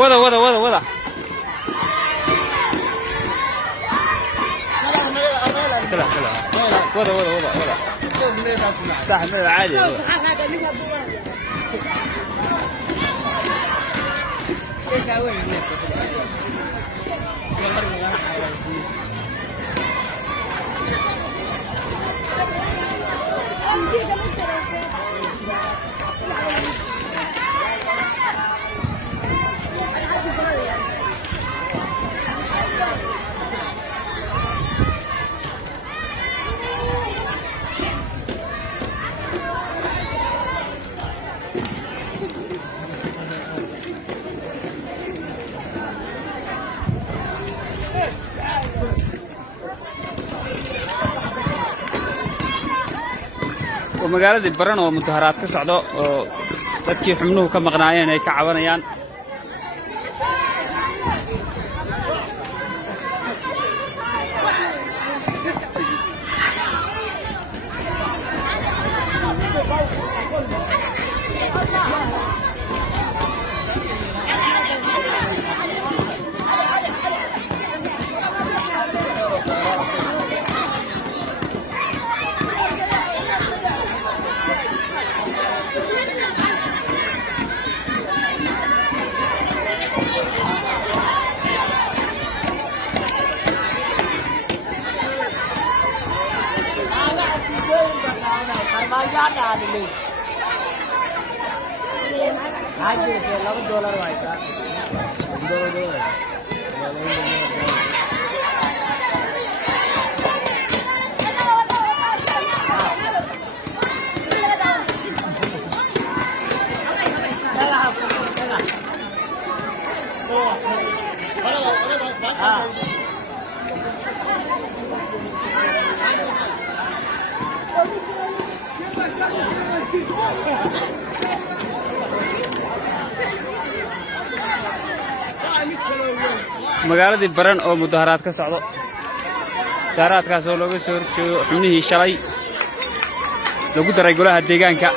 ودا ودا ودا ودا كلا كلا ودا ودا ودا ودا صح عادي ومقالة بران ومظاهرات كسعدو dadkii xubnuhu ka maqnaayeen ay ka cabanayaan magaaladii baran oo mudaharaad ka socdo mudaharaadkaas oo looga soo horjeedo xubnihii shalay lagu daray golaha deegaanka